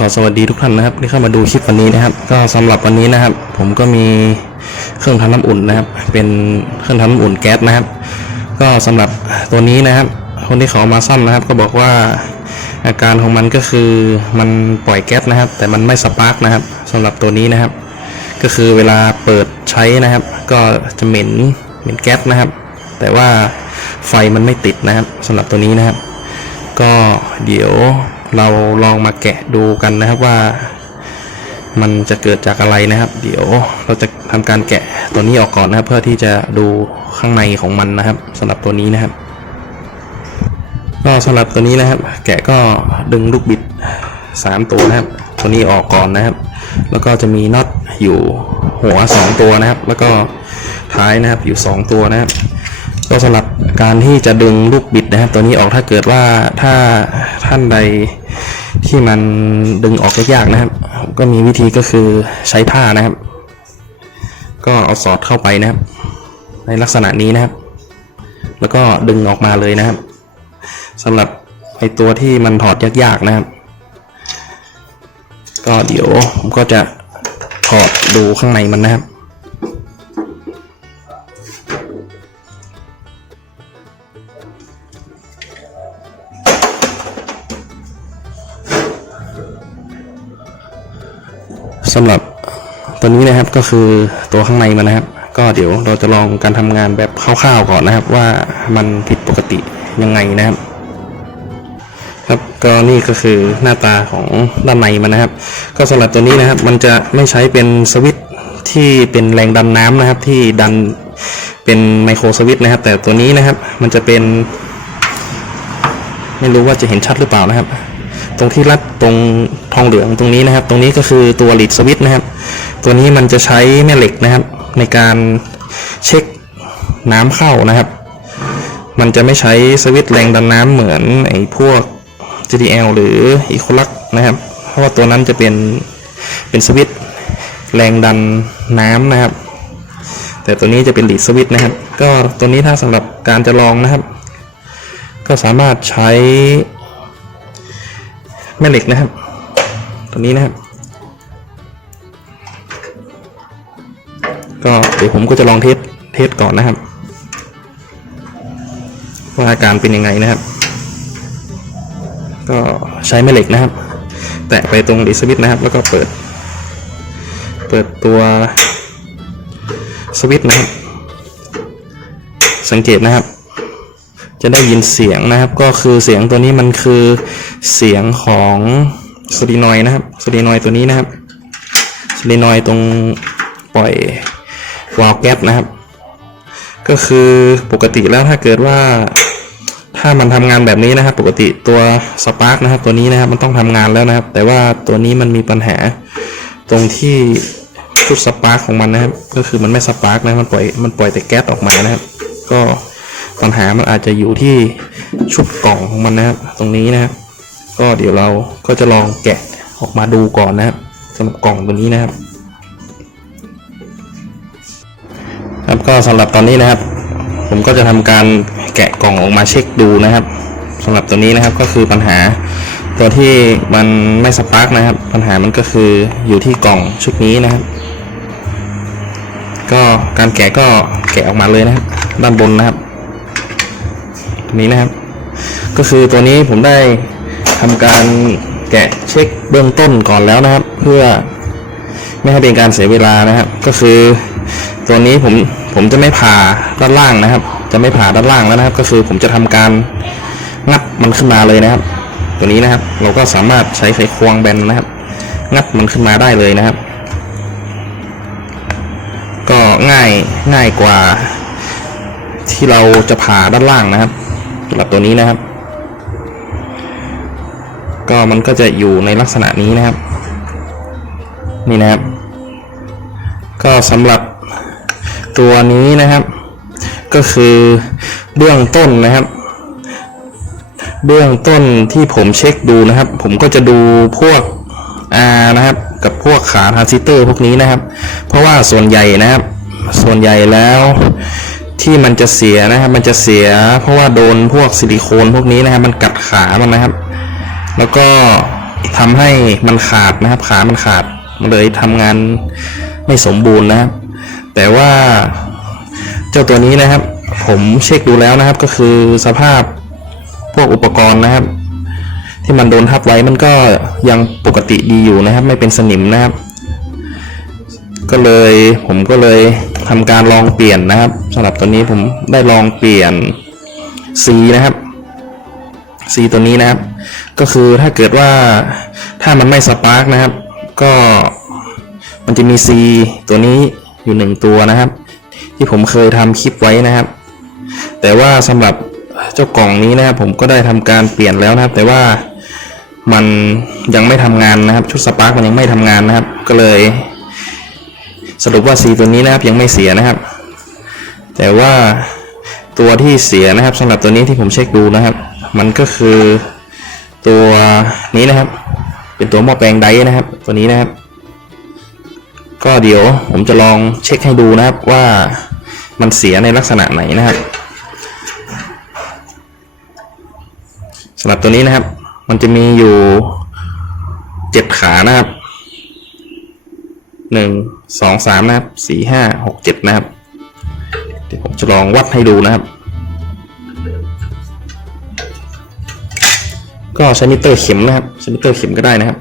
ขอสวัสดีทุกท่านนะครับที่เข้ามาดูคลิปวันนี้นะครับ ก็สำหรับวันนี้นะครับ ผมก็มีเครื่องทำน้ำอุ่นนะครับ เป็นเครื่องทำน้ำอุ่นแก๊สนะครับ ก็สำหรับตัวนี้นะครับ คนที่เขาเอามาซ่อมนะครับ ก็บอกว่าอาการของมันก็คือมันปล่อยแก๊สนะครับ แต่มันไม่สปาร์กนะครับสำหรับตัวนี้นะครับ ก็คือเวลาเปิดใช้นะครับ ก็จะเหม็นเหม็นแก๊สนะครับ แต่ว่าไฟมันไม่ติดนะครับสำหรับตัวนี้นะครับ ก็เดี๋ยว เราลองมาแกะดูกันนะครับว่า มันจะเกิดจากอะไรนะครับ เดี๋ยวเราจะทำการแกะตัวนี้ออกก่อนนะครับ เพื่อที่จะดูข้างในของมันนะครับสำหรับตัวนี้นะครับ ก็สำหรับตัวนี้นะครับ แกะก็ดึงลูกบิด 3 ตัวนะครับ ตัวนี้ออกก่อนนะครับ แล้วก็จะมีน็อตอยู่หัว 2 ตัวนะครับ แล้วก็ท้ายนะครับอยู่ 2 ตัวนะครับ ก็สำหรับการที่จะดึงลูกบิดนะครับ ตัวนี้ออกถ้าเกิดว่าถ้าท่านใดที่มันดึงออกยากๆนะครับ ก็มีวิธีก็คือใช้ผ้านะครับ ก็เอาสอดเข้าไปนะครับ ในลักษณะนี้นะครับ แล้วก็ดึงออกมาเลยนะครับสำหรับไอตัวที่มันถอดยากๆนะครับ ก็เดี๋ยวผมก็จะถอดดูข้างในมันนะครับ สำหรับตัวนี้นะครับก็คือตัวข้างในมันนะครับ ก็เดี๋ยวเราจะลองการทำงานแบบคร่าวๆก่อนนะครับ ว่ามันผิดปกติยังไงนะครับ ครับก็นี่ก็คือหน้าตาของด้านในมันนะครับ ก็สำหรับตัวนี้นะครับ มันจะไม่ใช้เป็นสวิตที่เป็นแรงดันน้ำนะครับ ที่ดันเป็นไมโครสวิตนะครับ แต่ตัวนี้นะครับ มันจะเป็น ไม่รู้ว่าจะเห็นชัดหรือเปล่านะครับ ตรงที่รัดตรงทองเหลืองตรงนี้นะครับ ตรงนี้ก็คือตัวหลีดสวิตช์นะครับ ตัวนี้มันจะใช้แม่เหล็กนะครับ ในการเช็คน้ำเข้านะครับ มันจะไม่ใช้สวิตช์แรงดันน้ำเหมือนไอ้พวก GDL หรือ e c o l u x นะครับ เพราะว่าตัวนั้นจะเป็นเป็นสวิตช์แรงดันน้ำนะครับ แต่ตัวนี้จะเป็นหลีดสวิตช์นะครับ ก็ตัวนี้ถ้าสำหรับการจะลองนะครับ ก็สามารถใช้ แม่เหล็กนะครับ ตัวนี้นะครับ ก็เดี๋ยวผมก็จะลองเทสเทสก่อนนะครับว่าอาการเป็นยังไงนะครับ ก็ใช้แม่เหล็กนะครับ แตะไปตรงดิสวิตนะครับ แล้วก็เปิด เปิดตัวสวิตช์นะครับ สังเกตนะครับ จะได้ยินเสียงนะครับ ก็คือเสียงตัวนี้มันคือเสียงของสตีนอยนะครับสตีนอยตัวนี้นะครับสตีนอยตรงปล่อยวาล์วแก๊สนะครับ ก็คือปกติแล้วถ้าเกิดว่า ถ้ามันทำงานแบบนี้นะครับ ปกติตัวสปาร์กนะครับ ตัวนี้นะครับมันต้องทำงานแล้วนะครับ แต่ว่าตัวนี้มันมีปัญหาตรงที่ชุดสปาร์กของมันนะครับ ก็คือมันไม่สปาร์กนะมันปล่อยมันปล่อยแต่แก๊สออกมานะครับ ก็ ปัญหามันอาจจะอยู่ที่ชุดกล่องของมันนะครับ ตรงนี้นะครับ ก็เดี๋ยวเราก็จะลองแกะออกมาดูก่อนนะครับสำหรับกล่องตัวนี้นะครับ ครับก็สำหรับตอนนี้นะครับ ผมก็จะทำการแกะกล่องออกมาเช็คดูนะครับสำหรับตัวนี้นะครับก็คือปัญหาตัวที่มันไม่สปาร์กนะครับ ปัญหามันก็คืออยู่ที่กล่องชุดนี้นะครับ ก็การแกะก็แกะออกมาเลยนะครับ ด้านบนนะครับ นี้นะครับ ก็คือตัวนี้ผมได้ทำการแกะเช็คเบื้องต้นก่อนแล้วนะครับ เพื่อไม่ให้เป็นการเสียเวลานะครับ ก็คือตัวนี้ผมผมจะไม่ผ่าด้านล่างนะครับ จะไม่ผ่าด้านล่างแล้วนะครับ ก็คือผมจะทำการงัดมันขึ้นมาเลยนะครับ ตัวนี้นะครับ เราก็สามารถใช้ไขควงแบนนะครับ งัดมันขึ้นมาได้เลยนะครับ ก็ง่ายง่ายกว่าที่เราจะผ่าด้านล่างนะครับ สำหรับตัวนี้นะครับ ก็มันก็จะอยู่ในลักษณะนี้นะครับ นี่นะครับ ก็สำหรับตัวนี้นะครับ ก็คือเบื้องต้นนะครับ เบื้องต้นที่ผมเช็คดูนะครับ ผมก็จะดูพวกอานะครับ กับพวกขาทรานซิสเตอร์พวกนี้นะครับ เพราะว่าส่วนใหญ่นะครับ ส่วนใหญ่แล้ว ที่มันจะเสียนะครับ มันจะเสียเพราะว่าโดนพวกซิลิโคนพวกนี้นะครับ มันกัดขามันนะครับ แล้วก็ทำให้มันขาดนะครับ ขามันขาดมันเลยทำงานไม่สมบูรณ์นะครับ แต่ว่าเจ้าตัวนี้นะครับ ผมเช็คดูแล้วนะครับ ก็คือสภาพพวกอุปกรณ์นะครับ ที่มันโดนทับไว้มันก็ยังปกติดีอยู่นะครับ ไม่เป็นสนิมนะครับ ก็เลยผมก็เลย ทำการลองเปลี่ยนนะครับสำหรับตัวนี้ผมได้ลองเปลี่ยนสีนะครับ สีตัวนี้นะครับ ก็คือถ้าเกิดว่าถ้ามันไม่สปาร์กนะครับ ก็มันจะมี C ตัวนี้อยู่หนึ่งตัวนะครับ ที่ผมเคยทำคลิปไว้นะครับ แต่ว่าสำหรับเจ้ากล่องนี้นะครับ ผมก็ได้ทำการเปลี่ยนแล้วนะครับ แต่ว่ามันยังไม่ทำงานนะครับ ชุดสปาร์กมันยังไม่ทำงานนะครับ ก็เลย สรุปว่า C ตัวนี้นะครับยังไม่เสียนะครับ แต่ว่าตัวที่เสียนะครับสำหรับตัวนี้ที่ผมเช็คดูนะครับ มันก็คือตัวนี้นะครับ เป็นตัวหม้อแปลงไดนะครับ ตัวนี้นะครับ ก็เดี๋ยวผมจะลองเช็คให้ดูนะครับว่ามันเสียในลักษณะไหนนะครับสำหรับตัวนี้นะครับ มันจะมีอยู่เจ็ดขานะครับหนึ่ง สองสามนะครับสี่ห้าหกเจ็ดนะครับ เดี๋ยวผมจะลองวัดให้ดูนะครับ ก็ใช้มิเตอร์เข็มนะครับใช้มิเตอร์เข็มก็ได้นะครับ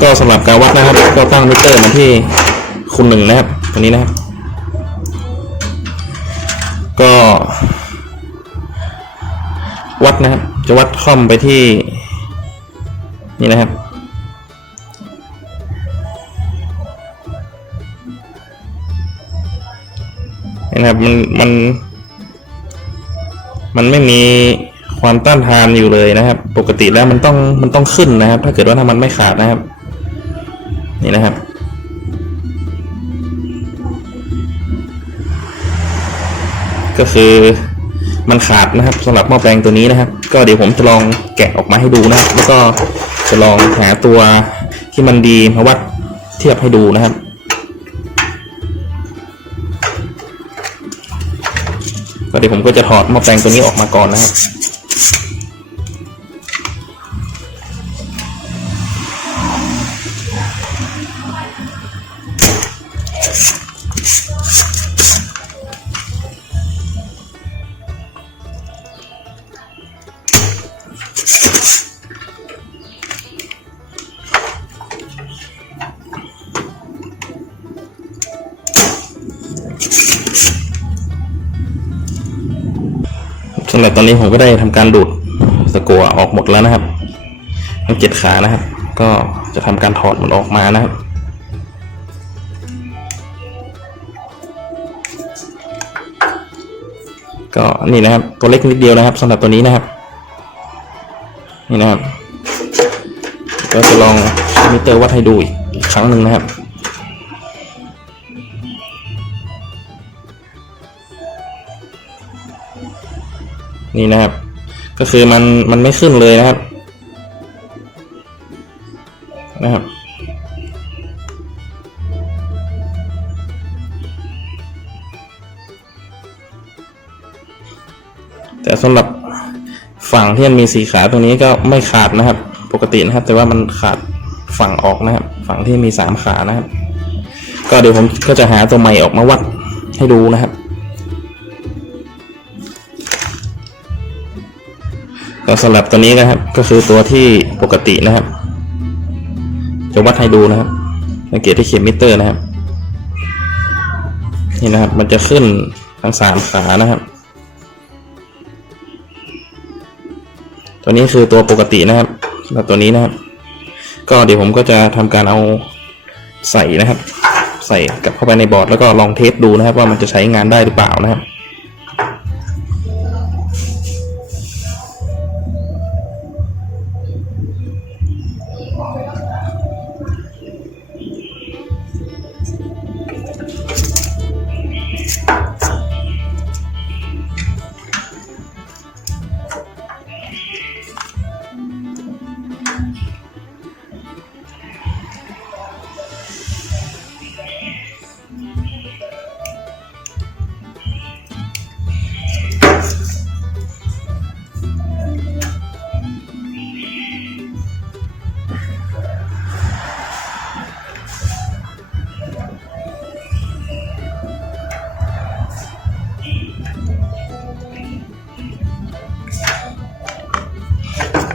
ก็สำหรับการวัดนะครับ ก็ตั้งมิเตอร์มาที่คูณหนึ่งนะครับตัวนี้นะครับ ก็วัดนะครับ จะวัดคอมไปที่นี่นะครับ นะครับมันมัน มันไม่มีความต้านทานอยู่เลยนะครับ ปกติแล้วมันต้องมันต้องขึ้นนะครับ ถ้าเกิดว่าถ้ามันไม่ขาดนะครับ นี่นะครับก็คือมันขาดนะครับสำหรับหม้อแปลงตัวนี้นะครับ ก็เดี๋ยวผมจะลองแกะออกมาให้ดูนะครับ แล้วก็จะลองหาตัวที่มันดีมาวัดเทียบให้ดูนะครับ เดี๋ยวผมก็จะถอดหม้อแปลงตัวนี้ออกมาก่อนนะครับ สำหรับตอนนี้ผมก็ได้ทำการดูดสกัวออกหมดแล้วนะครับทั้งเจ็ดขานะครับ ก็จะทำการถอดมันออกมานะครับก็นี่นะครับตัวเล็กนิดเดียวนะครับสำหรับตัวนี้นะครับ นี่นะครับ ก็จะลองมิเตอร์วัดให้ดูอีกครั้งหนึ่งนะครับ นี่นะครับ ก็คือมันมันไม่ขึ้นเลยนะครับ นะครับ แต่สำหรับฝั่งที่มันมีสีขาตรงนี้ก็ไม่ขาดนะครับ ปกตินะครับ แต่ว่ามันขาดฝั่งออกนะครับ ฝั่งที่มีสามขานะครับ ก็เดี๋ยวผมก็จะหาตัวใหม่ออกมาวัดให้ดูนะครับ ก็สำหรับตัวนี้นะครับ ก็คือตัวที่ปกตินะครับ จะวัดให้ดูนะครับ สังเกตที่เข็มมิเตอร์นะครับ นี่นะครับ มันจะขึ้นทั้งสามขานะครับ ตัวนี้คือตัวปกตินะครับแล้วตัวนี้นะครับ ก็เดี๋ยวผมก็จะทำการเอาใส่นะครับ ใส่กลับเข้าไปในบอร์ดแล้วก็ลองเทสดูนะครับ ว่ามันจะใช้งานได้หรือเปล่านะครับ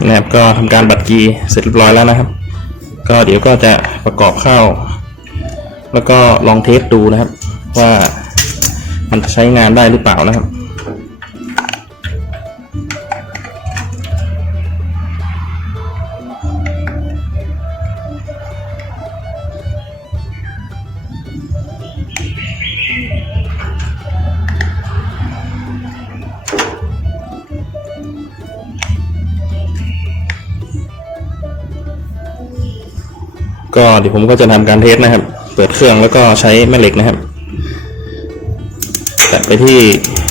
นะครับก็ทำการบัตรกีเสร็จเรียบร้อยแล้วนะครับ ก็เดี๋ยวก็จะประกอบเข้า แล้วก็ลองเทสดูนะครับ ว่ามันใช้งานได้หรือเปล่านะครับ ก็เดี๋ยวผมก็จะทำการเทสนะครับ เปิดเครื่องแล้วก็ใช้แม่เหล็กนะครับแตะไปที่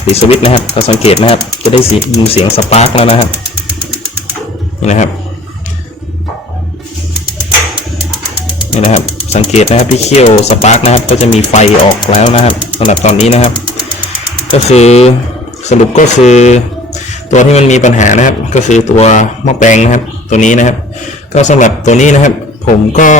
ปิดสวิตช์นะครับ ก็สังเกตนะครับ จะได้ยินเสียงสปาร์กแล้วนะครับ นี่นะครับ นี่นะครับ สังเกตนะครับที่เคี่ยวสปาร์กนะครับ ก็จะมีไฟออกแล้วนะครับสำหรับตอนนี้นะครับ ก็คือสรุปก็คือตัวที่มันมีปัญหานะครับ ก็คือตัวหม้อแปลงนะครับ ตัวนี้นะครับ ก็สำหรับตัวนี้นะครับ ผมก็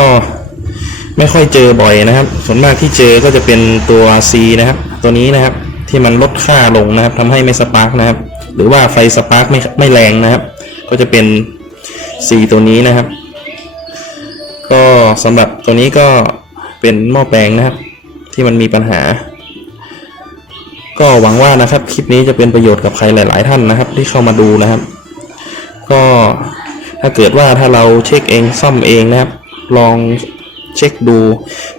ไม่ค่อยเจอบ่อยนะครับ ส่วนมากที่เจอก็จะเป็นตัว C นะครับ ตัวนี้นะครับที่มันลดค่าลงนะครับทำให้ไม่สปาร์กนะครับ หรือว่าไฟสปาร์กไม่ไม่แรงนะครับ ก็จะเป็น C ตัวนี้นะครับ ก็สำหรับตัวนี้ก็เป็นหม้อแปลงนะครับ ที่มันมีปัญหา ก็หวังว่านะครับคลิปนี้จะเป็นประโยชน์กับใครหลาย ๆ ท่านนะครับ ที่เข้ามาดูนะครับ ก็ถ้าเกิดว่าถ้าเราเช็คเองซ่อมเองนะครับ ลองเช็คดู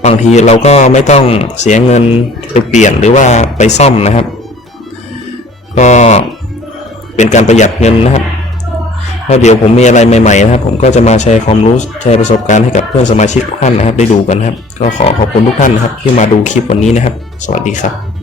บางทีเราก็ไม่ต้องเสียเงินไปเปลี่ยนหรือว่าไปซ่อมนะครับ ก็เป็นการประหยัดเงินนะครับแล้วเดี๋ยวผมมีอะไรใหม่ๆนะครับ ผมก็จะมาแชร์ความรู้แชร์ประสบการณ์ให้กับเพื่อนสมาชิกทุกท่านนะครับ ได้ดูกันนะครับ ก็ขอขอบคุณทุกท่านนะครับ ที่มาดูคลิปวันนี้นะครับ สวัสดีครับ